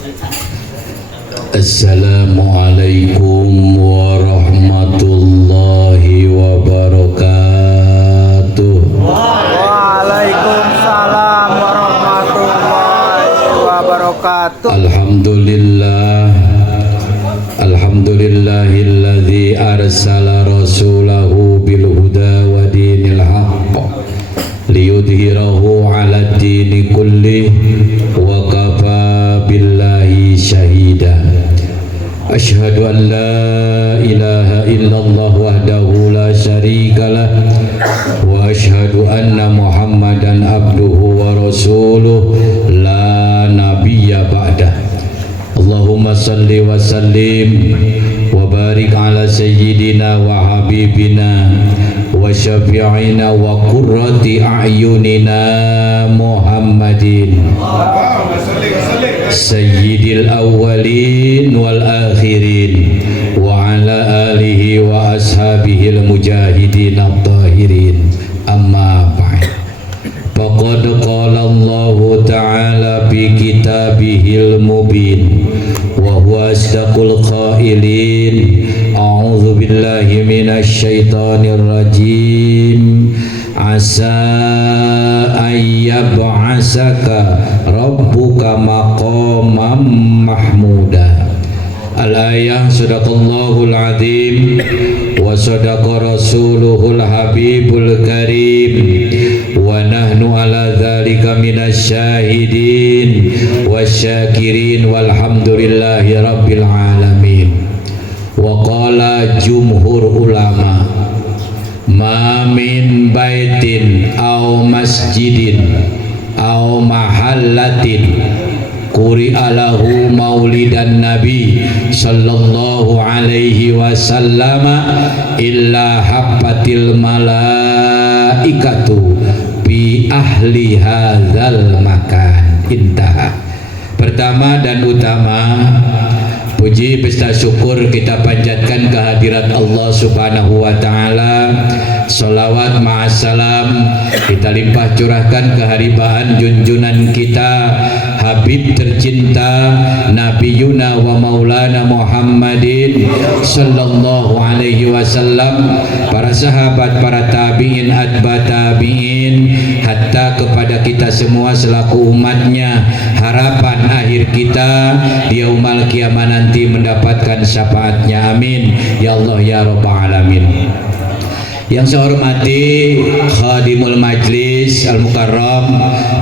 Assalamualaikum warahmatullahi wabarakatuh. Waalaikumsalam warahmatullahi wabarakatuh. Alhamdulillahilladzi arsala rasulahu bil huda wa dinil haqq liyudhhirahu 'ala dini kulli wa kafa billahi syahida. Asyhadu an la ilaha illallah wahdahu la syarikalah wa asyhadu anna Muhammadan abduhu wa rasuluh la nabiyya ba'dah. Allahumma salli wa sallim wa barik ala sayyidina wa habibina wa syafi'ina wa qurrati a'yunina Muhammadin sayyidil awwalin wal akhirin wa ala alihi wa ashabihil mujahidin at-tahirin. Amma ba'd. Faqad qala Allah ta'ala fi kitabihil mubin wa huwa asdaqul qailin. A'udzu billahi minasy syaithanir rajim. Asa ayyab'asaka rabbuka maqamam mahmuda. Al-ayah. Sadaqallahul azim wa sadaqa rasuluhul habibul karim wa nahnu ala dzalika minasyahidin wasyakirin walhamdulillahi rabbil alamin. Wa qala jumhur ulama ma min baitin aw masjidin aw mahallatin quri'a lahu maulidan nabi sallallahu alaihi wasallam illa habbatil malaikatu bi ahli hadzal makan. Intaha. Pertama dan utama, puji pesta syukur kita panjatkan kehadirat Allah Subhanahu wa taala. Salawat ma'assalam kita limpah curahkan keharibaan junjunan kita, Habib tercinta Nabi Yuna wa Maulana Muhammadin sallallahu alaihi wasallam, para sahabat, para tabi'in, atba tabi'in, hatta kepada kita semua selaku umatnya. Harapan akhir kita di yaumul kiamah nanti mendapatkan syafaatnya. Amin ya Allah ya rabbal alamin. Yang saya hormati Khadimul Majlis Al-Mukarram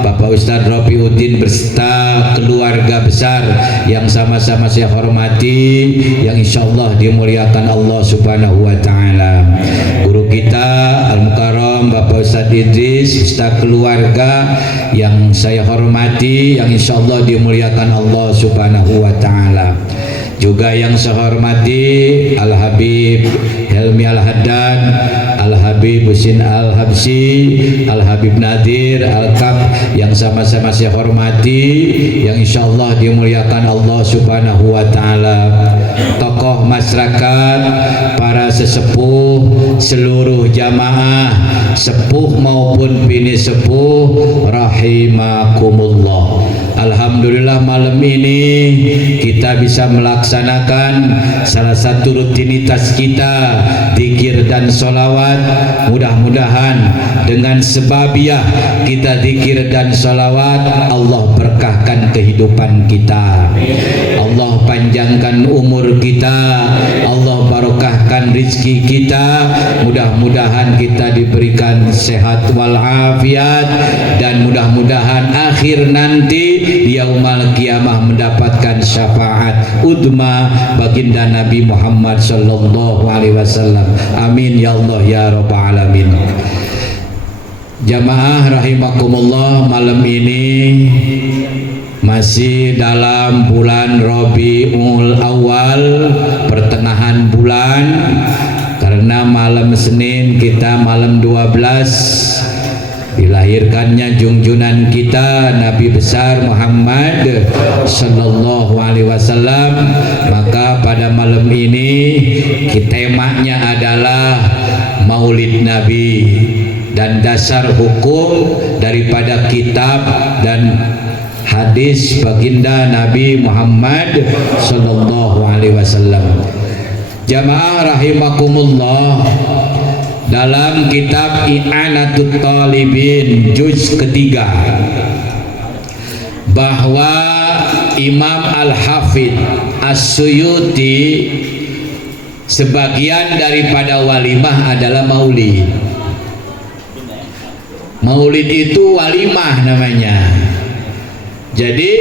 Bapak Ustadz Rafiuddin beserta keluarga besar yang sama-sama saya hormati, yang insya Allah dimuliakan Allah Subhanahu wa ta'ala. Guru kita Al-Mukarram Bapak Ustadz Idris beserta keluarga yang saya hormati, yang insya Allah dimuliakan Allah Subhanahu wa ta'ala. Juga yang saya hormati Al-Habib Helmi Al-Haddad, Al-Habib Husin Al-Habsi, Al-Habib Nadir Al-Kab, yang sama-sama saya hormati, yang insya Allah dimuliakan Allah Subhanahu wa ta'ala. Tokoh masyarakat, para sesepuh, seluruh jamaah sepuh maupun bini sepuh, rahimakumullah. Alhamdulillah malam ini kita bisa melaksanakan salah satu rutinitas kita, zikir dan sholawat. Mudah-mudahan dengan sebabiah kita zikir dan sholawat, Allah berkahkan kehidupan kita, Allah panjangkan umur kita, Allah barokahkan rizki kita. Mudah-mudahan kita diberikan sehat walafiat, dan mudah-mudahan akhir nanti di yaumul kiamah mendapatkan syafaat udma baginda Nabi Muhammad sallallahu alaihi wasallam. Amin ya Allah ya rabbal alamin. Jamaah rahimakumullah, malam ini masih dalam bulan Rabiul Awal, pertengahan bulan, karena malam Senin kita malam 12 dilahirkannya junjunan kita Nabi besar Muhammad sallallahu alaihi wasallam. Maka pada malam ini temanya adalah Maulid Nabi, dan dasar hukum daripada kitab dan hadis baginda Nabi Muhammad sallallahu alaihi wasallam. Jamaah rahimakumullah, dalam kitab I'anatut Talibin juz ketiga, bahwa Imam Al-Hafidh As-Suyuti sebagian daripada walimah adalah maulid. Maulid itu walimah namanya. Jadi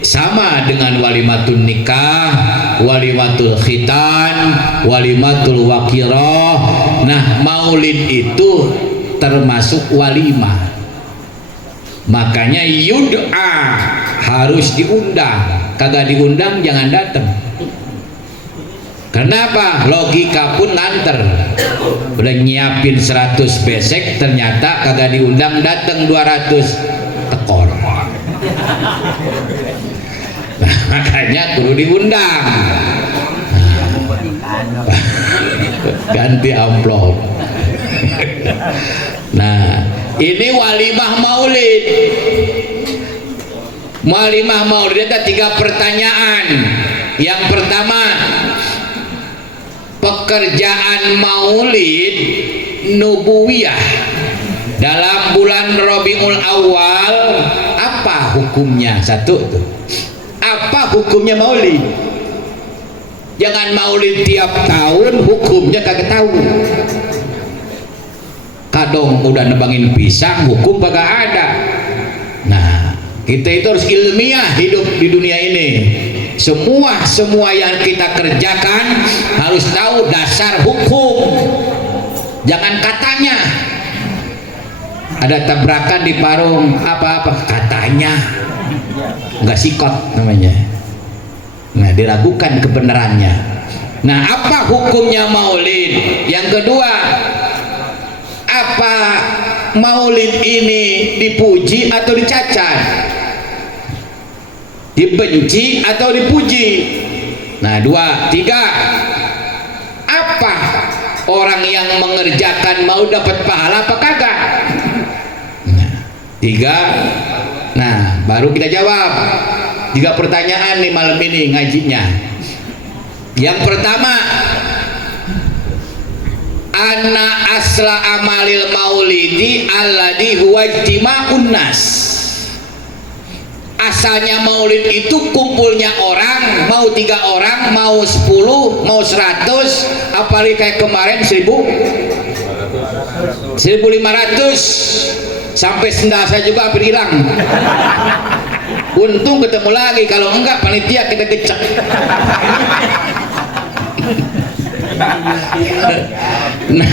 sama dengan walimatul nikah, walimatul khitan, walimatul wakirah. Nah, maulid itu termasuk walimah. Makanya yud'a, harus diundang. Kagak diundang jangan datang. Kenapa? Logika pun nanter. Udah nyiapin 100 besek, ternyata kagak diundang, datang 200 tekor. Nah, makanya kudu diundang. Nah, ganti amplop. Nah, ini walimah maulid. Walimah maulid ada 3 pertanyaan. Yang pertama, pekerjaan maulid nubuwiyah dalam bulan Rabiul Awal apa hukumnya? Satu tuh, apa hukumnya maulid? Jangan maulid tiap tahun, hukumnya kagak tahu. Kadang udah nebangin pisang, hukum kagak ada. Nah, kita itu harus ilmiah hidup di dunia ini. Semua yang kita kerjakan harus tahu dasar hukum, jangan katanya. Ada tabrakan di Parung, apa-apa katanya, nggak sikot namanya. Nah, diragukan kebenarannya. Nah, apa hukumnya maulid? Yang kedua, apa maulid ini dipuji atau dicacat, dibenci atau dipuji? Nah, 2, 3, apa orang yang mengerjakan mau dapat pahala apa kagak? Nah, 3, nah baru kita jawab 3 pertanyaan nih malam ini ngajinya. Yang pertama, anna asla amalil maulidi alladhi huwa ijtima'un nas. Asalnya maulid itu kumpulnya orang, mau 3 orang, mau 10, mau 100, apalagi kayak kemarin 1500, sampai sendal saya juga hampir hilang. Untung ketemu lagi, kalau enggak panitia kita kecek. Nah,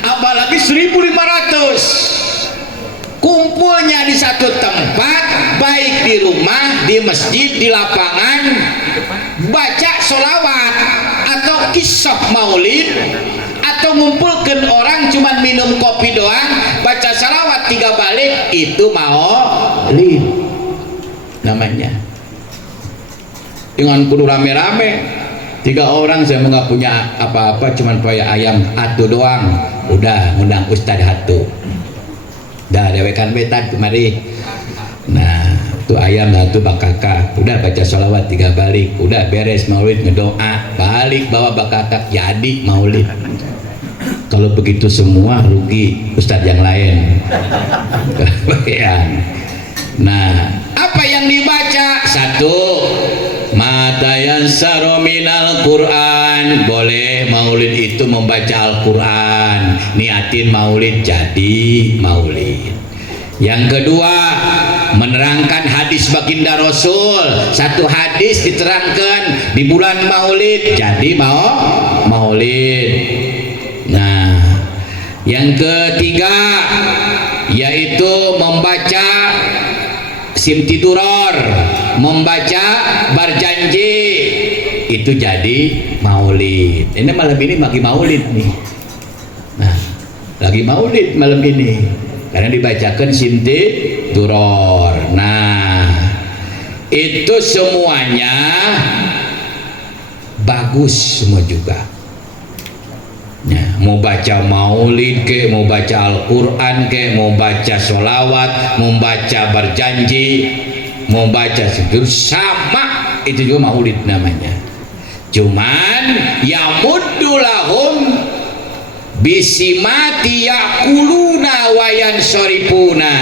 apalagi 1500 kumpulnya di satu tempat, baik di rumah, di masjid, di lapangan, baca sholawat atau kisah maulid, atau ngumpulkan orang cuman minum kopi doang, baca sholawat 3 balik, itu maulid namanya. Dengan kudu rame-rame, 3 orang saya nggak punya apa-apa, cuman punya ayam atu doang, udah ngundang Ustadz Hatu, dah dewekan betan kemari. Nah, tuh ayam atu bakaka, udah baca sholawat 3 balik, udah beres maulid, ngedoa, balik bawa bakaka, jadi maulid. Kalau begitu semua rugi Ustadz yang lain. Nah, apa yang dibaca? 1, mata yang sarominal Quran. Boleh maulid itu membaca Al-Quran, niatin maulid, jadi maulid. Yang kedua, menerangkan hadis baginda Rasul. 1 hadis diterangkan di bulan maulid, jadi maulid. Nah, yang ketiga yaitu membaca simtiduror, membaca berjanji, itu jadi maulid. Ini malam ini lagi maulid nih. Nah, lagi maulid malam ini karena dibacakan simtiduror. Nah, itu semuanya bagus semua juga. Nah, mau baca maulid ke, mau baca Al-Quran ke, mau baca sholawat, mau baca berjanji, mau baca sedur, sama itu juga maulid namanya. Cuman yamuddu lahum bisimati yakuluna wayan soripuna.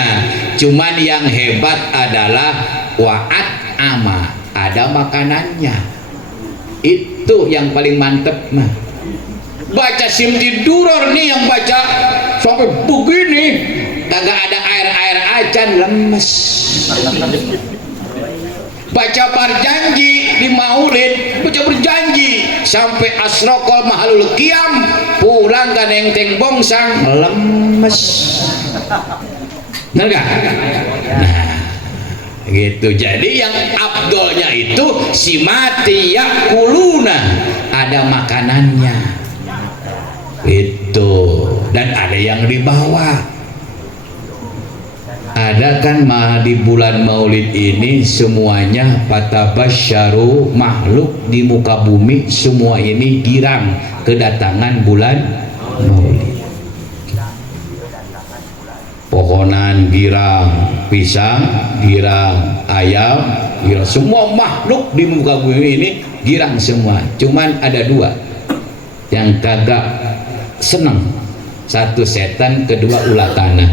Cuman yang hebat adalah wa'at ama, ada makanannya. Itu yang paling mantep mah. Baca simti duror nih yang baca sampai begini, kagak ada air-air acan, lemes. Baca berjanji di maulid, baca berjanji sampai asrokol mahalul qiyam, pulang ke nengteng bongsang, lemes. Benar gak? Nah gitu. Jadi yang abdolnya itu simati yakuluna, ada makanannya itu, dan ada yang dibawa. Ada kan di bulan maulid ini semuanya patabasyaru, makhluk di muka bumi semua ini girang kedatangan bulan maulid. Pohonan girang, pisang girang, ayam girang, semua makhluk di muka bumi ini girang semua. Cuman ada dua yang kagak senang, satu setan, kedua ulat tanah.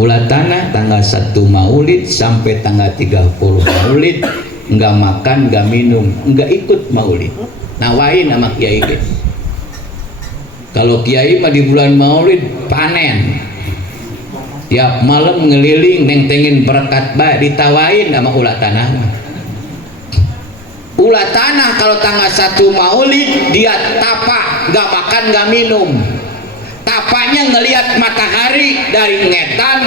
Ulat tanah tanggal 1 maulid sampai tanggal 30 maulid nggak makan, nggak minum, nggak ikut maulid, nawain sama kiai gitu. Kalau kiai mah di bulan maulid panen, tiap malam ngeliling nentengin berkat baik, ditawain sama ulat tanah. Ulat tanah kalau tanggal 1 maulid dia tapa, nggak makan nggak minum. Tapanya ngelihat matahari dari ngetan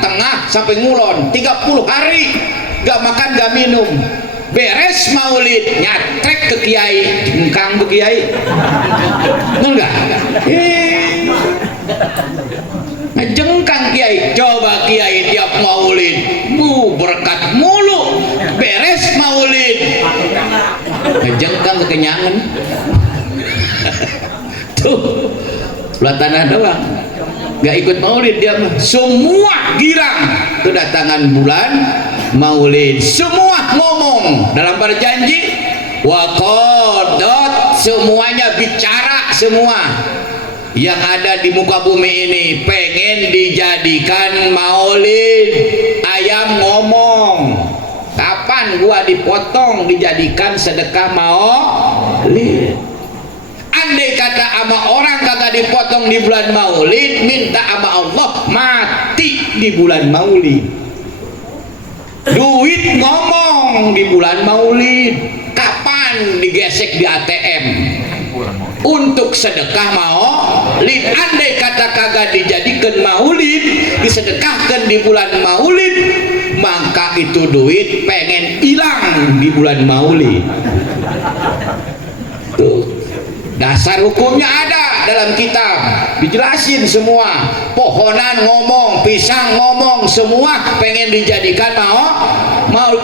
tengah sampai ngulon 30 hari nggak makan nggak minum. Beres maulid nyatrek ke kiai, jengkang bu kiai, enggak? Ngejengkang kiai, coba kiai tiap maulid, berkat mulu. Beres maulid ngejengkang kekenyangan. Tuh ulat tanah doang nggak ikut maulid dia mah. Semua girang kedatangan bulan maulid, semua ngomong dalam berjanji waqadat, semuanya bicara. Semua yang ada di muka bumi ini pengen dijadikan maulid. Ayam ngomong, kapan gua dipotong dijadikan sedekah maulid. Andai kata ama orang kagak dipotong di bulan maulid, minta ama Allah mati di bulan maulid. Duit ngomong di bulan maulid, kapan digesek di ATM untuk sedekah maulid. Andai kata kagak dijadikan maulid, disedekahkan di bulan maulid, maka itu duit pengen hilang di bulan maulid. Tuh, dasar hukumnya ada dalam kitab, dijelasin semua. Pohonan ngomong, pisang ngomong, semua pengen dijadikan mau.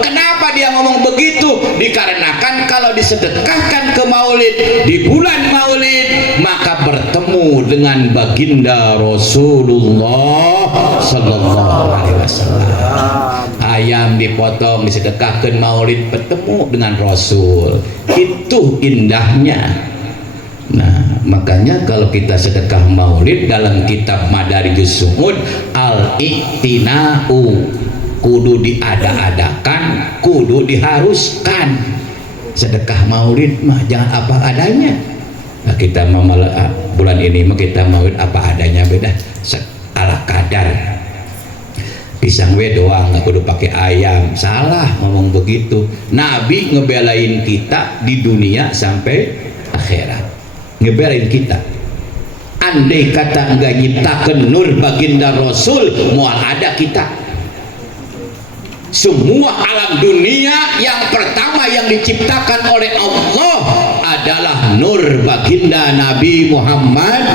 Kenapa dia ngomong begitu? Dikarenakan kalau disedekahkan ke maulid di bulan maulid, maka bertemu dengan baginda Rasulullah Sallallahu Alaihi Wasallam. Ayam dipotong disedekahkan maulid, bertemu dengan Rasul. Itu indahnya. Nah, makanya kalau kita sedekah maulid dalam kitab Madarijus Sumud, al-iktina'u, kudu diada-adakan, kudu diharuskan. Sedekah maulid mah jangan apa adanya. Nah, kita bulan ini mah kita maulid apa adanya, beda ala kadar. Pisang we doang, nggak kudu pakai ayam. Salah ngomong begitu. Nabi ngebelain kita di dunia sampai akhirat, ngebelain kita. Andai kata enggak nyiptakan nur baginda Rasul, mual ada kita. Semua alam dunia yang pertama yang diciptakan oleh Allah adalah nur baginda Nabi Muhammad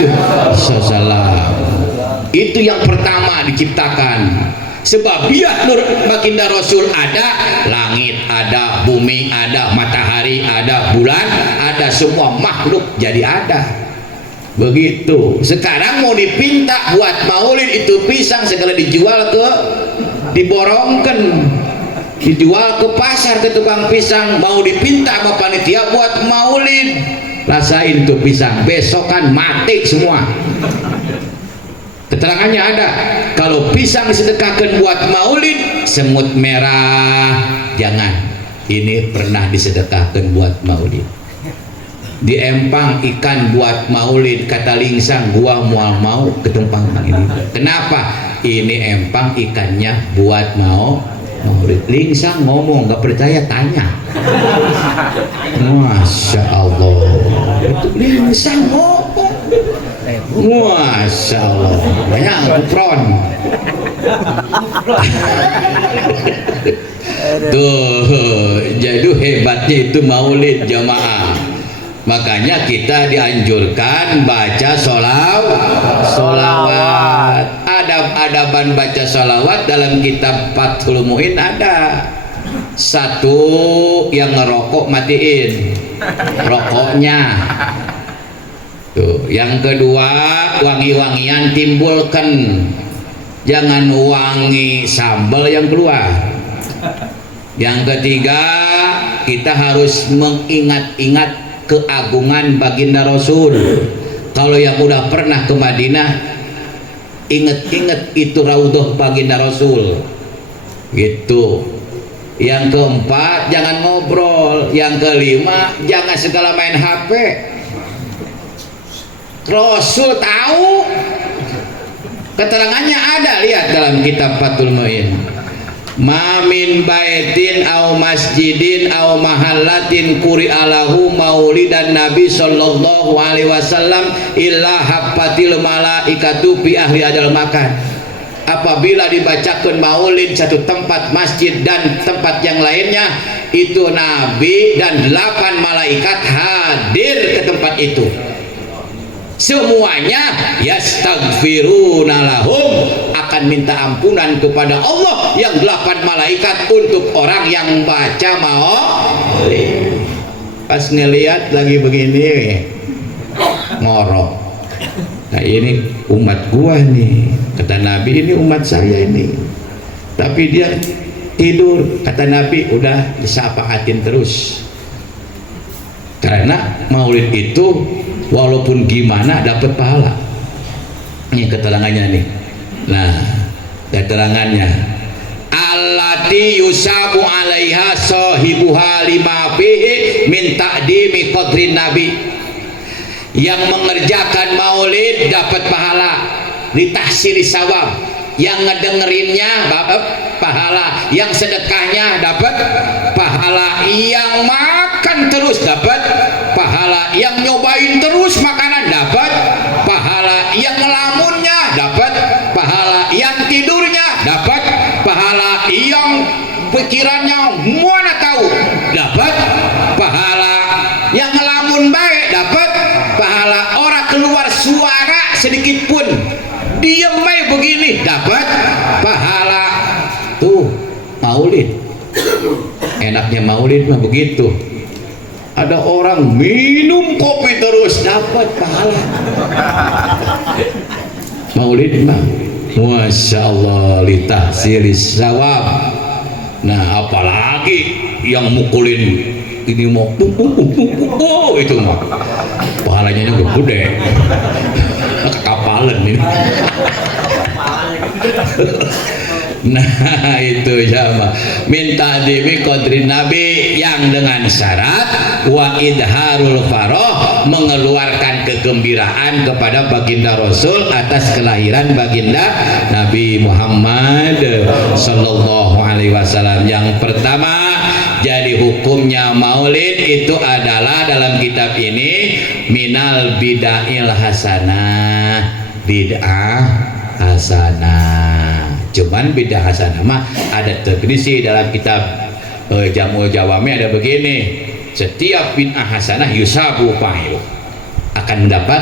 SAW. Itu yang pertama diciptakan. Sebab biar nur baginda Rasul ada, langit ada, bumi ada, matahari ada, bulan ada, semua makhluk jadi ada. begitu. Sekarang mau dipinta buat maulid itu pisang segala dijual ke, diborongkan, dijual ke pasar ke tukang pisang, mau dipinta sama panitia buat maulid, rasain tuh pisang, besokan mati semua. Keterangannya ada, kalau pisang disedekahkan buat maulid, semut merah jangan, ini pernah disedekahkan buat maulid. Di Empang ikan buat maulid, kata Lingsang, gua mau ke Empang ini. Kenapa? Ini Empang ikannya buat maulid. Lingsang ngomong, nggak percaya tanya. Masya Allah, itu Lingsang ngomong. Masya Allah, banyak kupron. Tuh, jadi hebatnya itu maulid jamaah. Makanya kita dianjurkan baca sholawat. Adab-adaban baca sholawat dalam kitab Fathul Mu'in ada. Satu, yang ngerokok matiin rokoknya. Tuh, yang kedua, wangi-wangian timbulkan, jangan wangi sambal yang keluar. Yang ketiga, kita harus mengingat-ingat keagungan baginda Rasul. Kalau yang udah pernah ke Madinah, inget-inget itu raudhah baginda Rasul gitu. Yang keempat, jangan ngobrol. Yang kelima, jangan segala main HP. Rasul tahu, keterangannya ada, lihat dalam kitab Fathul Mu'in. Ma min baitin au masjidin au mahallatin quri'alahu maulidan nabi sallallahu alaihi wasallam illa haffatil malaikatu bi ahli adal makan. Apabila dibacakan maulid satu tempat, masjid dan tempat yang lainnya, itu nabi dan 8 malaikat hadir ke tempat itu. Semuanya yastaghfiruna lahum, akan minta ampunan kepada Allah yang 8 malaikat untuk orang yang baca maulid. Pas ngelihat lagi begini ngorok, nah ini umat gua nih, kata Nabi, ini umat saya ini, tapi dia tidur, kata Nabi, udah disapaatin terus, karena maulid itu walaupun gimana dapat pahala. Ini keterangannya nih. Nah, keterangannya, allati yusabu alaiha sahibuha lima fihi min ta'dimi qadrin nabi. Yang mengerjakan maulid dapat pahala, ditahsiri sawab. Yang ngedengerinnya dapat pahala, yang sedekahnya dapat pahala, yang makan terus dapat pahala, yang nyobain terus makanan dapat pahala, yang ngelamunnya dapat pahala, yang tidurnya dapat pahala, yang pikirannya muana tahu dapat pahala, yang ngelamun baik dapat pahala, orang keluar suara sedikit pun, diem aja begini dapat pahala. Tuh maulid, enaknya maulid mah begitu. Ada orang minum kopi terus dapat pahala. Maulid mah Masya Allah litahsiris sawab. Nah, apalagi yang mukulin ini mau itu mah pahalanya juga gede. Kapalan ini. Nah, itu sama minta dimi qadrin nabi, yang dengan syarat wa idharul faroh, mengeluarkan kegembiraan kepada baginda Rasul atas kelahiran baginda Nabi Muhammad sallallahu alaihi wasallam. Yang pertama, jadi hukumnya maulid itu adalah dalam kitab ini minal bid'ahil hasanah, bid'ah hasanah. Cuman bid'ah hasanah mah ada terdefinisi dalam kitab Jamul Jawami, ada begini, setiap bid'ah hasanah yusabu fa'ilu, akan mendapat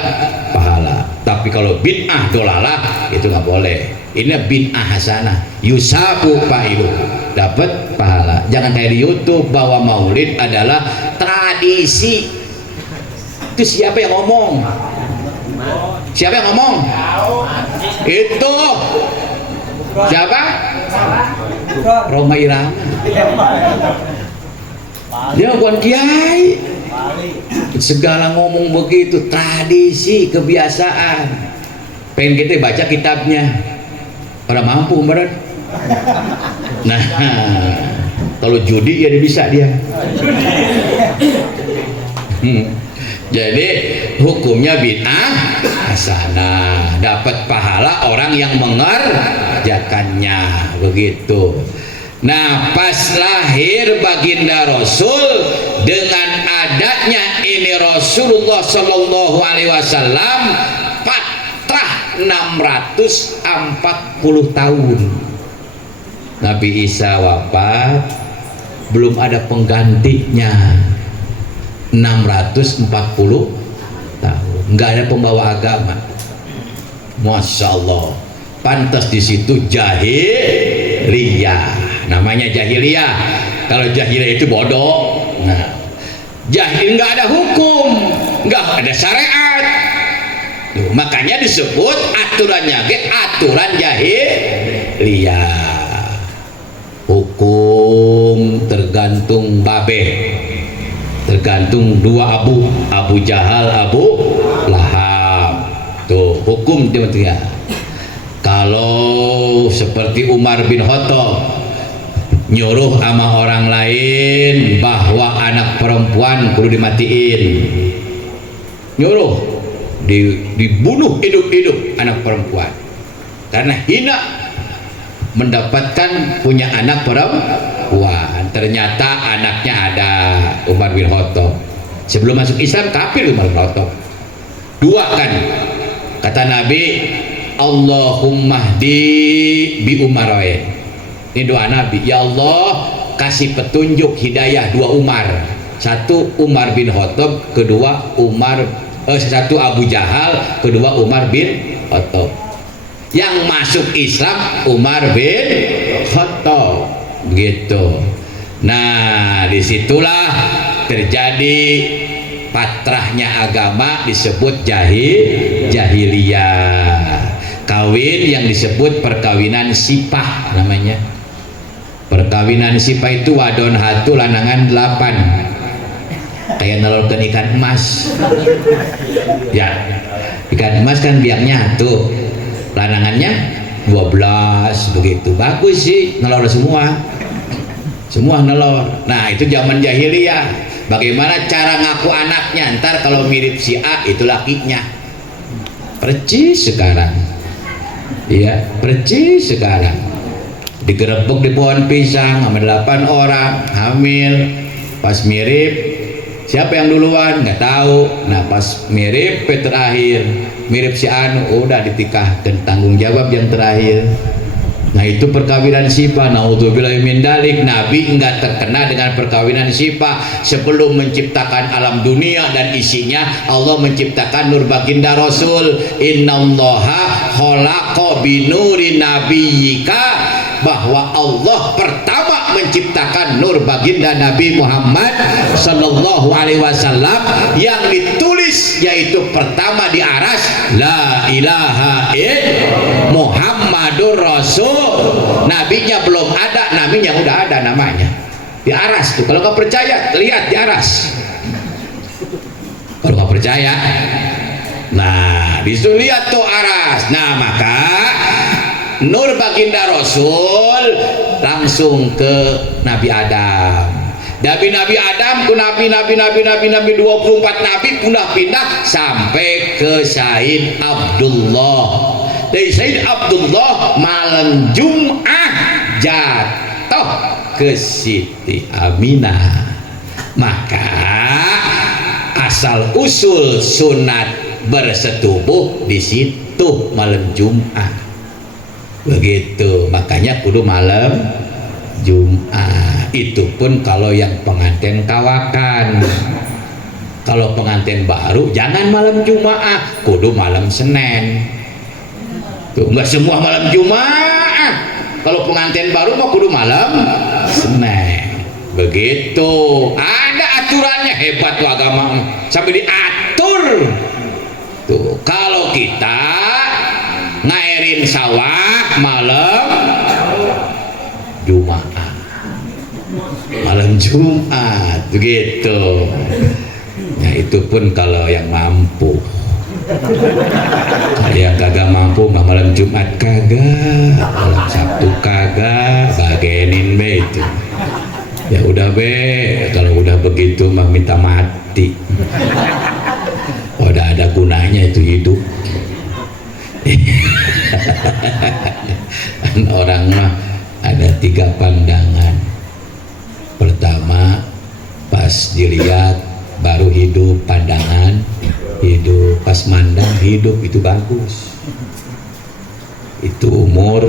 pahala. Tapi kalau bid'ah dolalah itu nggak boleh. Ini bid'ah hasanah yusabu fa'ilu, dapat pahala. Jangan kayak di YouTube bahwa maulid adalah tradisi. Itu siapa yang ngomong? Siapa yang ngomong? Itu siapa? Roma Irama. Dia bukan kiai. Segala ngomong begitu, tradisi, kebiasaan. Pengen kita baca kitabnya, pada mampu beneran. Nah, kalau judi ya dia bisa dia. Jadi hukumnya bid'ah hasanah, dapat pahala orang yang mengerjakannya, begitu. Nah, pas lahir baginda Rasul dengan adanya ini Rasulullah Shallallahu Alaihi Wasallam patrah 640 tahun. Nabi Isa wafat, belum ada penggantinya. 640 tahun, nggak ada pembawa agama. Masya Allah, pantas di situ jahiliyah, namanya jahiliyah. Kalau jahiliyah itu bodoh. Nah, jahil nggak ada hukum, nggak ada syariat. Tuh, makanya disebut aturannya aturan jahiliyah. Hukum tergantung babe, tergantung dua Abu Jahal, Abu Lahab. Tuh hukum dia. Kalau seperti Umar bin Khattab nyuruh sama orang lain bahwa anak perempuan perlu dimatiin, nyuruh dibunuh hidup-hidup anak perempuan karena hina mendapatkan punya anak perempuan. Ternyata anaknya ada, Umar bin Khattab. Sebelum masuk Islam kafir Umar bin Khattab. Dua kan, kata Nabi, Allahumma di bi Umaroin. Ini doa Nabi, ya Allah kasih petunjuk hidayah dua Umar. Satu Umar bin Khattab, kedua satu Abu Jahal, kedua Umar bin Khattab. Yang masuk Islam Umar bin Khattab, gitu. Nah, disitulah terjadi patrahnya agama, disebut jahiliyah. Kawin yang disebut perkawinan sipah namanya. Perkawinan sipah itu wadon hatu lanangan 8. Kayak nelurkan ikan emas. Ya, ikan emas kan biangnya hatu, lanangannya 12, begitu. Bagus sih, nelor semua nelor. Nah, itu zaman jahiliyah. Bagaimana cara ngaku anaknya? Ntar kalau mirip si A itu lakinya. Percis sekarang. Iya, percis sekarang. Digerebek di pohon pisang sama 8 orang hamil. Pas mirip, siapa yang duluan? Nggak tahu. Nah, pas mirip terakhir, mirip si Anu, udah ditikahkan, tanggung jawab yang terakhir. Nah, itu perkawinan sipah. Naudzubillahi min dzalik. Nabi enggak terkena dengan perkawinan sipah. Sebelum menciptakan alam dunia dan isinya, Allah menciptakan nur baginda Rasul. Innallaha khalaqa binuri nabiyyika, bahwa Allah pertama menciptakan nur baginda Nabi Muhammad sallallahu alaihi wasallam yang ditulis yaitu pertama di aras la ilaha illallah Muhammadur Rasul. Nabinya belum ada, nabinya udah ada namanya di aras tuh. Kalau nggak percaya lihat di aras. Kalau nggak percaya, nah disuruh lihat tuh aras. Nah, maka nur baginda Rasul langsung ke Nabi Adam. Dari Nabi Adam ke Nabi 24 Nabi pindah sampai ke Sayyid Abdullah. Dari Sayyid Abdullah malam Jum'ah jatuh ke Siti Aminah. Maka asal usul sunat bersetubuh di situ malam Jum'ah. Begitu, makanya kudu malam Jumat. Itu pun kalau yang pengantin kawakan. Kalau pengantin baru jangan malam Jumat, kudu malam Senin. Tuh, enggak semua malam Jumat. Kalau pengantin baru mah kudu malam Senin. Begitu. Ada aturannya, hebat tuh agama sampai diatur. Tuh, kalau kita malam Jumat. Malam Jumat begitu. Ya itu pun kalau yang mampu. Kalau yang kagak mampu mah malam Jumat kagak, malam Sabtu kagak, bagenin be itu. Ya udah be, kalau udah begitu mah minta mati. Udah ada gunanya itu hidup. Orang mah ada 3 pandangan. Pertama pas dilihat baru hidup, pandangan hidup, pas mandang hidup itu bagus. Itu umur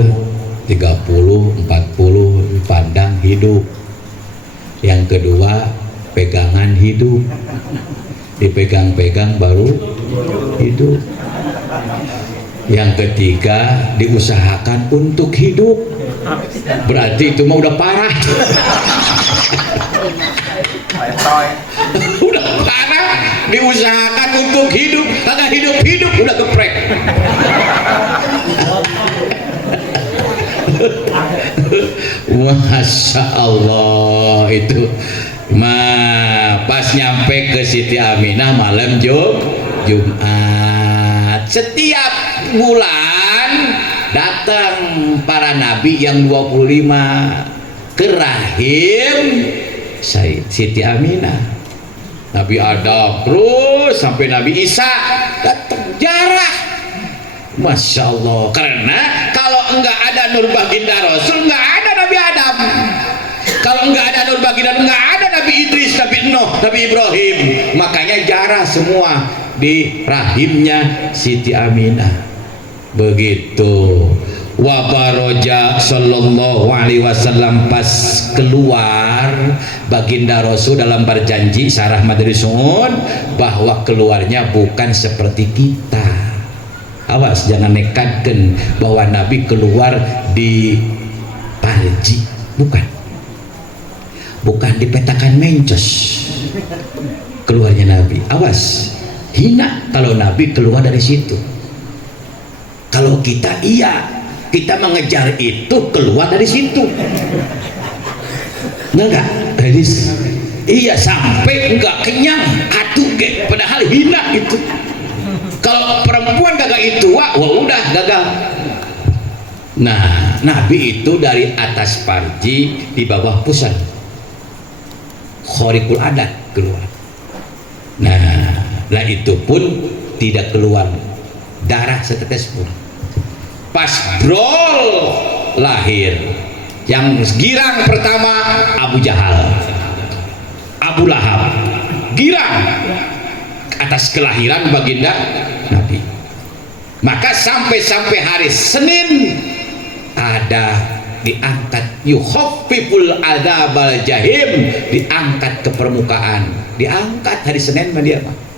30, 40 pandang hidup. Yang kedua pegangan hidup, dipegang-pegang baru hidup. Yang ketiga diusahakan untuk hidup, berarti itu mah udah parah. Udah parah, diusahakan untuk hidup, kagak hidup udah geprek. Masya Allah itu pas nyampe ke Siti Aminah malam Jumat. Setiap bulan datang para nabi yang 25 ke rahim Siti Aminah. Nabi Adam terus sampai Nabi Isa datang, jarah. Masya Allah, karena kalau enggak ada Nur Baginda Rasul, enggak ada Nabi Adam. Kalau enggak ada Nur Baginda, enggak ada Nabi Idris, Nabi Nuh, Nabi Ibrahim. Makanya jarah semua di rahimnya Siti Aminah. Begitu. Wa baroja sallallahu alaihi wasallam pas keluar, Baginda Rasul dalam berjanji Sarah Madri Suun bahwa keluarnya bukan seperti kita. Awas jangan nekatkan bahwa Nabi keluar di Parji, bukan di petakan mencos keluarnya Nabi. Awas, hina kalau Nabi keluar dari situ. Kalau kita kita mengejar itu keluar dari situ. Enggak, iya sampai enggak kenyang, atuh ge, padahal hina itu. Kalau perempuan gagal itu, wah udah gagal. Nah, Nabi itu dari atas Parji di bawah pusat khorikul adat keluar. Nah itu pun tidak keluar darah setetes pun. Pas brol lahir, yang girang pertama Abu Jahal, Abu Lahab, girang atas kelahiran Baginda Nabi. Maka sampai hari Senin ada diangkat yukhaffiful adzabal jahim, diangkat ke permukaan, diangkat hari Senin dia Pak.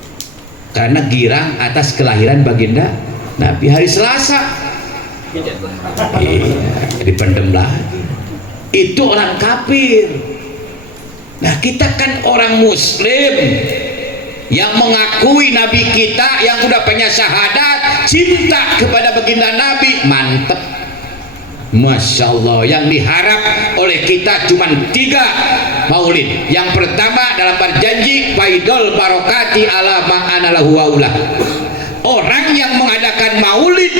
Karena girang atas kelahiran Baginda Nabi. Hari Selasa dipendem lagi. Itu orang kafir. Nah kita kan orang Muslim yang mengakui Nabi kita yang udah punya syahadat, cinta kepada Baginda Nabi, mantep. Masya Allah, yang diharap oleh kita cuma 3 maulid. Yang pertama dalam berjanji faidul barokati ala ma'analahu waulah. Orang yang mengadakan maulid,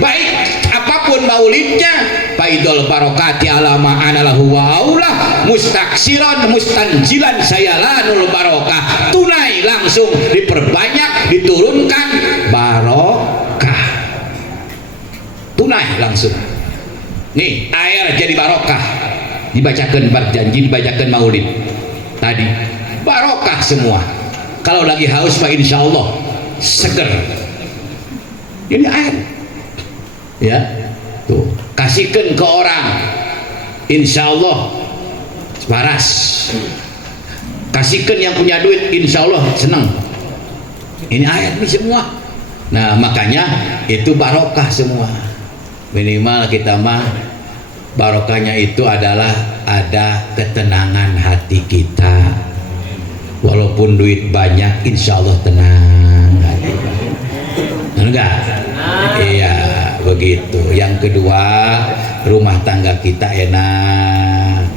baik apapun maulidnya, faidul barokati ala ma'analahu waulah, mustaksiran mustanjilan sayalanul barokah, tunai langsung diperbanyak, diturunkan barokah, tunai langsung. Nih air jadi barokah, dibacakan berjanji, dibacakan maulid tadi barokah semua. Kalau lagi haus Pak insya Allah seger. Ini air ya tuh, kasihkan ke orang insya Allah waras, kasihkan yang punya duit insya Allah senang. Ini air ini semua. Nah makanya itu barokah semua. Minimal kita mah barokahnya itu adalah ada ketenangan hati kita. Walaupun duit banyak insya Allah tenang hati. Enggak? Iya begitu. begitu. Yang kedua, rumah tangga kita enak,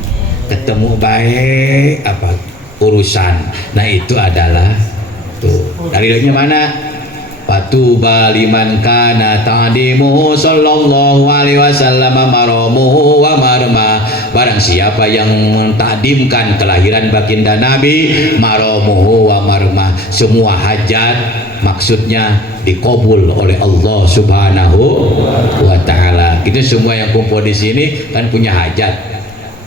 ketemu baik apa urusan. Nah itu adalah tuh dalilnya mana? Fatuba liman kana ta'dimuhu sallallahu alaihi wasallam maramuhu wa marma. Barang siapa yang mentakdimkan kelahiran baginda Nabi, maramuhu wa marma, semua hajat maksudnya dikabul oleh Allah Subhanahu wa taala. Itu semua yang kumpul di sini kan punya hajat,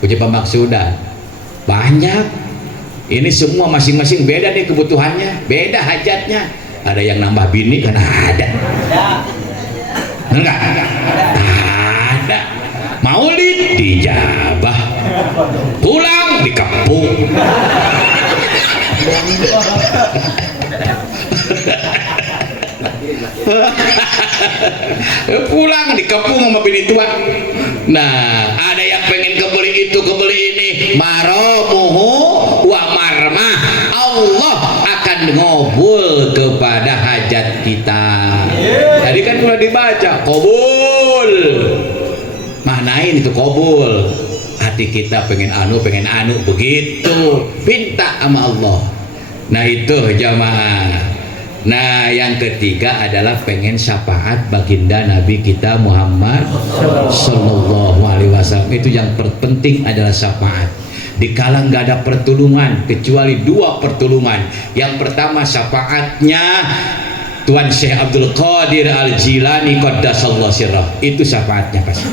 punya pemaksudan. Banyak. Ini semua masing-masing beda nih kebutuhannya, beda hajatnya. Ada yang nambah bini kan ada. Enggak? Ada. Maulid dijabah. Pulang dikepung. Pulang dikepung sama bini tua. Nah, ada yang pengen kebeli itu, kebeli ini. Maromuhu wa marmah. Allah akan ngobul kepada hajat kita. Tadi kan sudah dibaca kabul. Maknain itu kabul. Hati kita pengen anu begitu. Minta sama Allah. Nah itu jamaah. Nah yang ketiga adalah pengen syafaat baginda Nabi kita Muhammad Sallallahu Alaihi Wasallam. Itu yang terpenting adalah syafaat. Dikala nggak ada pertolongan kecuali dua pertolongan. Yang pertama syafaatnya Tuan Syekh Abdul Qadir Al-Jilani Qaddasallahu sirrah. Itu syafaatnya pasti.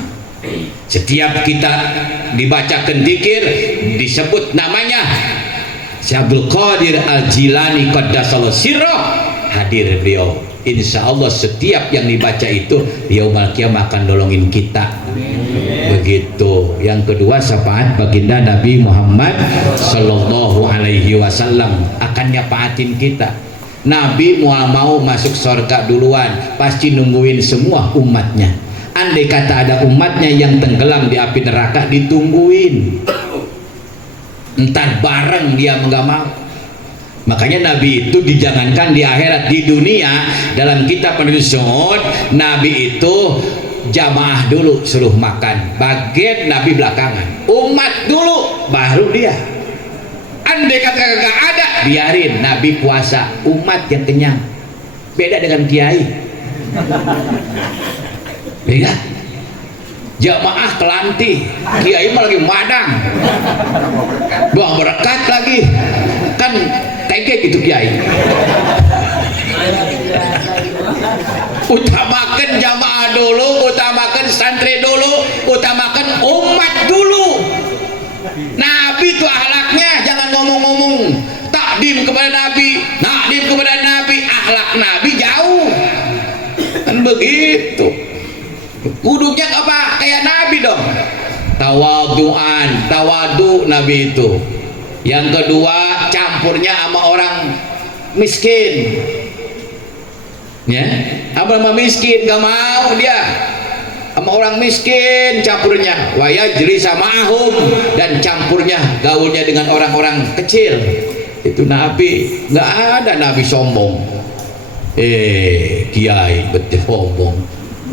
Setiap kita dibacakan dzikir disebut namanya Syekh Abdul Qadir Al-Jilani Qaddasallahu sirrah, hadir beliau. Insya Allah setiap yang dibaca itu yaumul qiyamah akan nolongin kita. Begitu. Yang kedua syafaat baginda Nabi Muhammad Sallallahu Alaihi Wasallam akan nyapaatin kita. Nabi mau masuk surga duluan, pasti nungguin semua umatnya. Andai kata ada umatnya yang tenggelam di api neraka, ditungguin. Entar bareng dia nggak mau. Makanya Nabi itu dijangankan di akhirat. Di dunia dalam kitab penulis syuhud, Nabi itu jamaah dulu suruh makan, bagian Nabi belakangan, umat dulu baru dia. Andai kata gak ada, biarin Nabi puasa, umat yang kenyang. Beda dengan kiai. Beda. Jamaah kelanti, kiai mah lagi madang, doa berkat lagi, kan kayak gitu kiai. Utamakan jamaah dulu, utamakan santri dulu, utamakan umat dulu. Nabi itu akhlaknya jangan ngomong-ngomong takdim kepada Nabi, akhlak Nabi jauh kan begitu. Kudunya apa? Kayak Nabi dong, tawaduan, tawadu Nabi itu. Yang kedua campurnya sama orang miskin, ya, sama miskin gak mau dia sama orang miskin campurnya, wayajri sama ahum, dan campurnya gaulnya dengan orang-orang kecil. Itu Nabi, nggak ada Nabi sombong. Kiai betul sombong.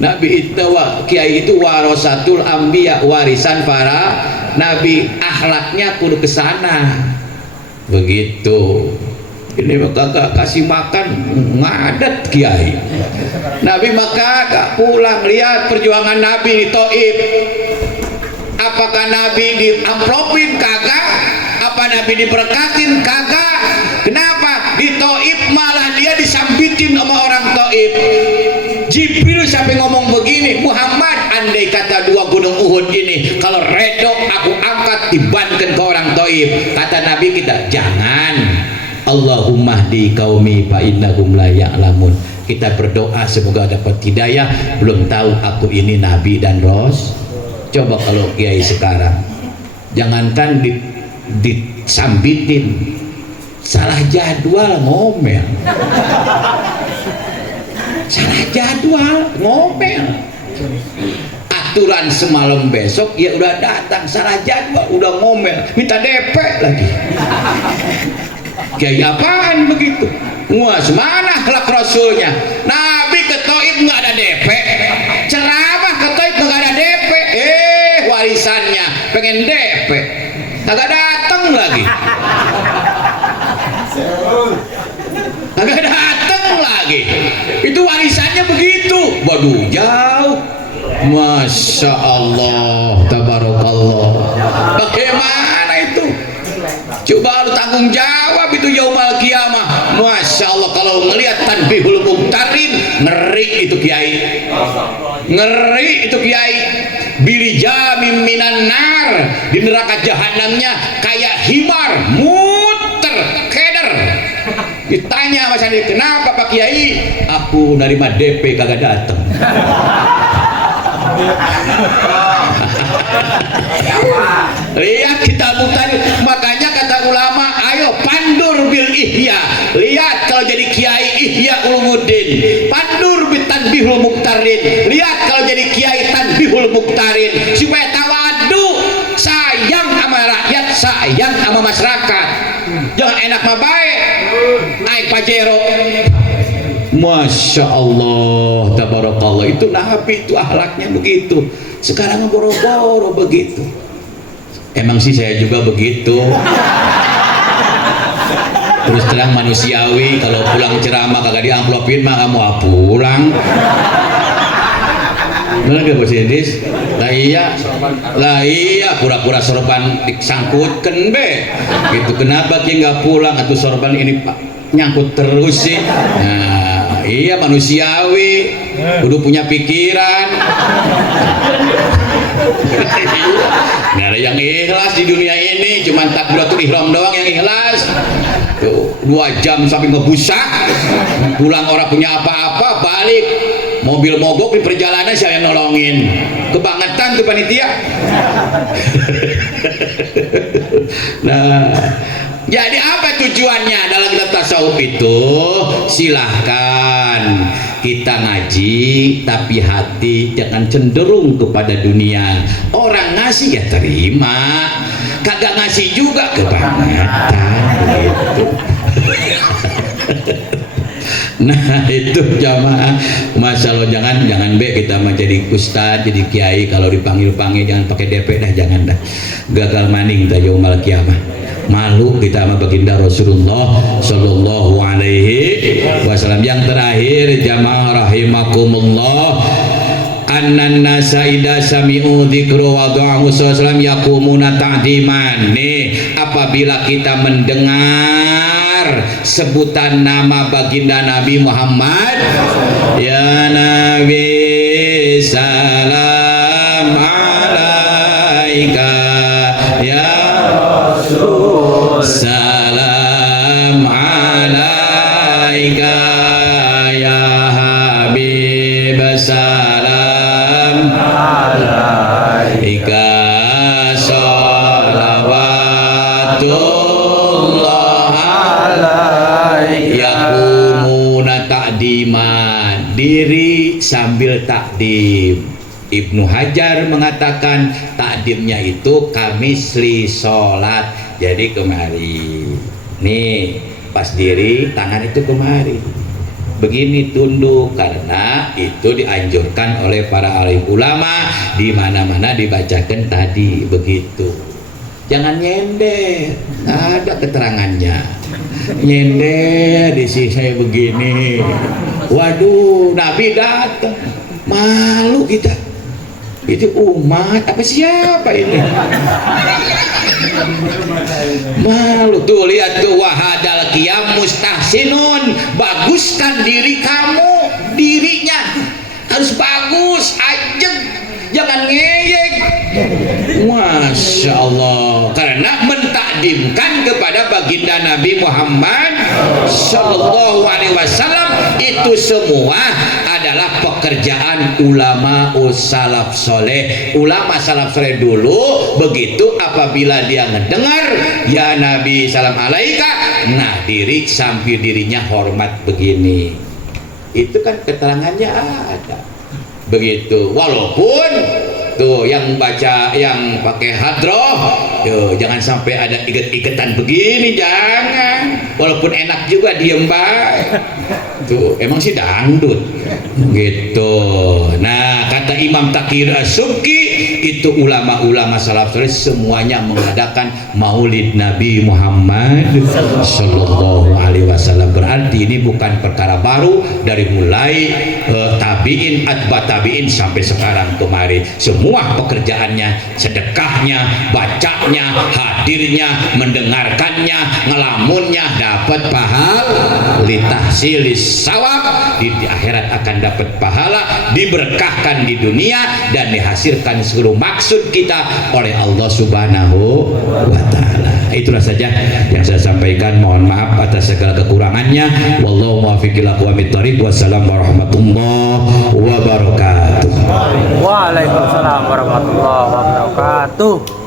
Nabi itu kiai itu warasatul anbiya, warisan para nabi, akhlaknya kudu kesana begitu. Ini kagak kasih makan ngadat kiai. Nabi maka kagak pulang. Lihat perjuangan Nabi di Taif. Apakah Nabi diamplopin? Kagak. Apa Nabi diberkatin? Kagak. Kenapa? Di Taif malah dia disambitin sama orang Taif. Jibril sampai ngomong begini, Muhammad, andai kata dua gunung Uhud ini kalau redok aku angkat dibankan ke orang Taif. Kata Nabi kita, jangan. Allahumma di qaumi fa innahum la ya'lamun. Kita berdoa semoga dapat hidayah. Belum tahu aku ini nabi dan ros. Coba kalau kiai sekarang, jangankan disambitin, salah jadwal ngomel. Salah jadwal ngomel. Aturan semalam besok ya udah datang, salah jadwal udah ngomel, minta DP lagi. Kayak apaan begitu? Wah, semana akhlak Rasulnya? Nabi ke Taif nggak ada DP, cerai pengen DP kagak datang lagi, kagak datang lagi. Itu warisannya begitu. Waduh, jauh. Masya Allah, tabarakallah. Bagaimana itu? Coba lu tanggung jawab itu yaumal kiamah. Masya Allah, kalau ngelihat tanbihul mumtarin, ngeri itu kiai, ngeri itu kiai. Bilijamim minan nar, di neraka jahanamnya kayak himar muter keder. Ditanya Mas Andi, kenapa Pak Kiai? Aku nerima DP kagak dateng. Lihat kita tadi, makanya kata ulama, ayo pandur bil ihya. Lihat kalau jadi kiai ihya ulumuddin, pandur bil tanbihul muktarin. Lihat kalau jadi kiai tanbihul muktarin, supaya tawadu, sayang sama rakyat, sayang sama masyarakat. Jangan enak mah baik, naik pajero. Masya Allah, tabarakallah. Itu Nabi, itu akhlaknya begitu. Sekarang boro-boro begitu. Emang sih saya juga begitu. Terus terang manusiawi, kalau pulang ceramah kagak diamplopin mah kamu pulang. Bener gak Bos Indis? Lah iya, pura-pura sorban disangkutkan be. Gitu, kenapa ki nggak pulang atau sorban ini Pak nyangkut terus sih? Nah, iya manusiawi, kudu punya pikiran. Nggak ada yang ikhlas di dunia ini, cuma takbiratul ihram doang yang ikhlas. Tuh, 2 jam sampai ngebusak, pulang orang punya apa-apa, balik mobil mogok di perjalanan saya nolongin. Kebangetan tuh panitia. Nah, jadi apa tujuannya dalam kitab tasawuf itu? Silahkan kita ngaji, tapi hati jangan cenderung kepada dunia. Orang ngasih ya terima, kagak ngasih juga kebangetan gitu. Nah itu jamaah, masalah jangan be kita menjadi ustad, jadi kiai kalau dipanggil jangan pakai DP dah, jangan dah, gagal maning dah yaumal kiamah. Malu kita sama baginda Rasulullah Sallallahu Alaihi Wasallam. Yang terakhir jamaah rahimakumullah, annan nasa idza sami'u dzikra wa du'ahu sallallahu yakumuna ta'diman. Nih, apabila kita mendengar sebutan nama baginda Nabi Muhammad, ya Nabi salam alaika, ya Rasul salam alaika, ya Habib salam alaika, salawatullah alaika. Yakumuna ta'diman, diri sambil takdim. Ibnu Hajar mengatakan takdimnya itu kamisli sholat. Jadi kemari nih, pas diri tangan itu kemari begini tunduk, karena itu dianjurkan oleh para alim ulama, di mana-mana dibacakan tadi begitu. Jangan nyender, nggak ada keterangannya. Nyender di sini saya begini, waduh Nabi datang, malu kita. Itu umat apa siapa ini? Malu tuh, lihat tuh, wahadal qiyam mustahsinun, baguskan diri kamu, dirinya harus bagus, ajeng, jangan ngeyek. Masya Allah, karena mentakdimkan kepada baginda Nabi Muhammad Sallallahu Alaihi Wasallam itu semua adalah pekerjaan ulama salaf soleh. Ulama salaf soleh dulu begitu, apabila dia ngedengar ya Nabi salam alaika, nah diri sambil dirinya hormat begini, itu kan keterangannya ada begitu. Walaupun tuh yang baca, yang pakai hadroh, tuh jangan sampai ada iket-iketan begini, jangan. Walaupun enak juga diem baik. Tuh emang sih dangdut gitu. Nah kata Imam Taqi As-Subki, itu ulama-ulama salaf saleh semuanya mengadakan Maulid Nabi Muhammad sallallahu alaihi wasallam. Berarti ini bukan perkara baru dari mulai tabi'in, atba tabi'in sampai sekarang kemari. Semua pekerjaannya, sedekahnya, bacanya, hadirnya, mendengarkannya, ngelamunnya dapat pahala, litahsilis sawab, di akhirat akan dapat pahala, diberkahkan di dunia dan dihasilkan seluruh maksud kita oleh Allah Subhanahu wa taala. Itulah saja yang saya sampaikan. Mohon maaf atas segala kekurangannya. Wallahu muwaffiq ila aqwamit thoriq. Wassalamu warahmatullahi wabarakatuh. Waalaikumsalam warahmatullahi wabarakatuh.